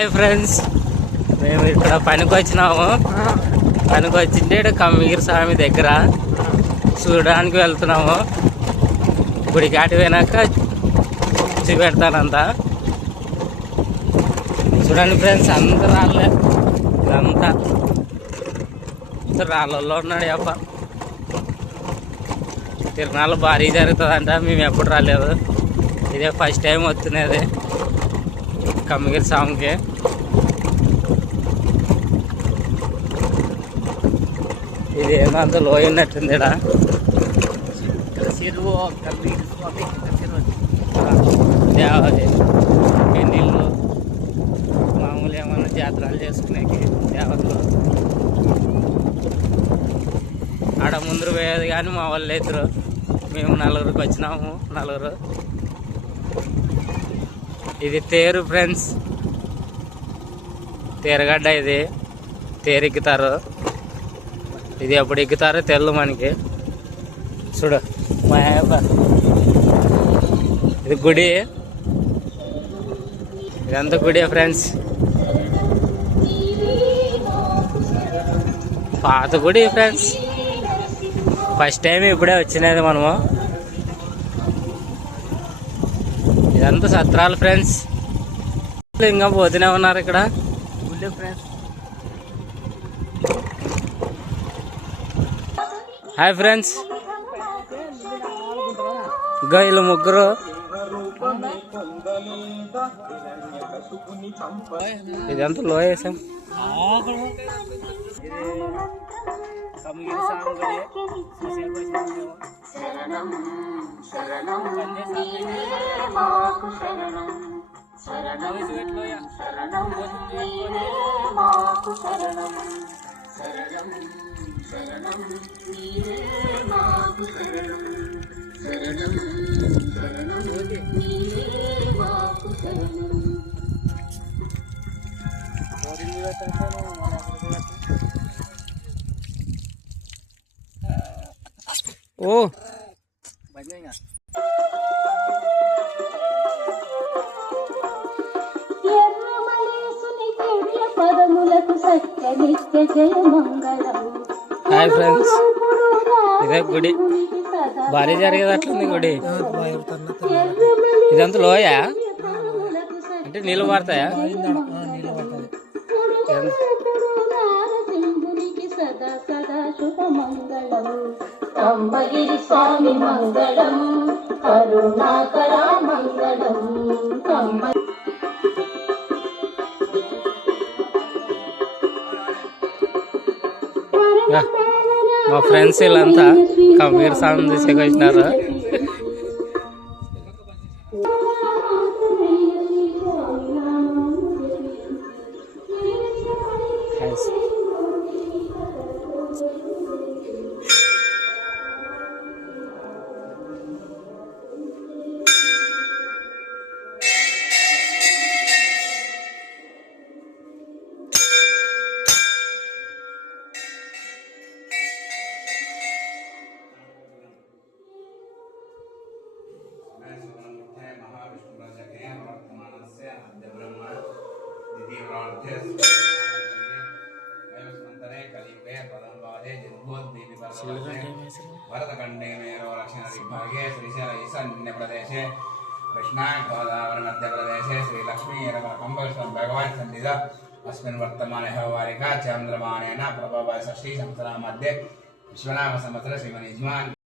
Hi friends, మేము ఇక్కడ పనికి వచ్చినాము. పనికి వచ్చింటే ఇక్కడ కమ్మగిరి స్వామి దగ్గర చూడడానికి వెళ్తున్నాము. గుడికి ఆటి పోయినాక చూపెడతానంతా. చూడండి ఫ్రెండ్స్, అందరు రాళ్ళే, ఇదంతా రాళ్ళల్లో ఉన్నాడు అప్ప. తిరునాళ్ళు భారీ జరుగుతుందంట. మేము ఎప్పుడు రాలేదు, ఇదే ఫస్ట్ టైం వస్తున్నది కమ్మగిరి స్వామికి. ఇది ఏమో అంత లోయ ఉన్నట్టుంది. చెరువు కమ్మగిరి స్వామి దేవాది పెళ్ళిళ్ళు మామూలు ఏమన్నా జాతరలు చేసుకునేకి దేవతలు ఆడ ముందరు పోయేది. కానీ మా వాళ్ళు ఇద్దరు, మేము నలుగురికి వచ్చినాము. నలుగురు. ఇది తేరు ఫ్రెండ్స్, తేరగడ్డ. ఇది తేరు ఎక్కుతారు. ఇది ఎప్పుడు ఎక్కుతారో తెల్లు మనకి. చూడు మా ఇది గుడి, ఇదంతా గుడి ఫ్రెండ్స్. పాత గుడి ఫ్రెండ్స్, ఫస్ట్ టైం ఇప్పుడే వచ్చినది మనము. ఇదంతా సత్రాలు ఫ్రెండ్స్. ఇంకా పోతూనే ఉన్నారు ఇక్కడ ఫ్రెండ్స్. హాయ్ ఫ్రెండ్స్, ఇంకా వీళ్ళు ముగ్గురు. ఇదంతా లో వేసాం. ఓ హాయ్ ఫ్రెండ్స్, ఇదే గుడి. భారీ జరిగేది అట్లుంది గుడి. ఇదంతా లోయా అంటే నీళ్ళు పడతాయా? కమ్మగిరి స్వామి మంగళం, కరుణాకర మంగళం. మా ఫ్రెండ్స్ వీళ్ళంతా కమ్మగిరి స్వామి తీసుకు వచ్చినారు. भरतखंडे मेरो दक्षिण दिग्भागे श्रीशैल ईशान्य प्रदेशे कृष्णा गोदावरी मध्य प्रदेशे श्री लक्ष्मी कंबेश्वर भगवान सन्निध अस्मिन् वर्तमाने वारिका चंद्रमानेन प्रभव षष्ठी संवत्सर मध्ये विश्वनाम संवत्सर श्रीमन् यजमान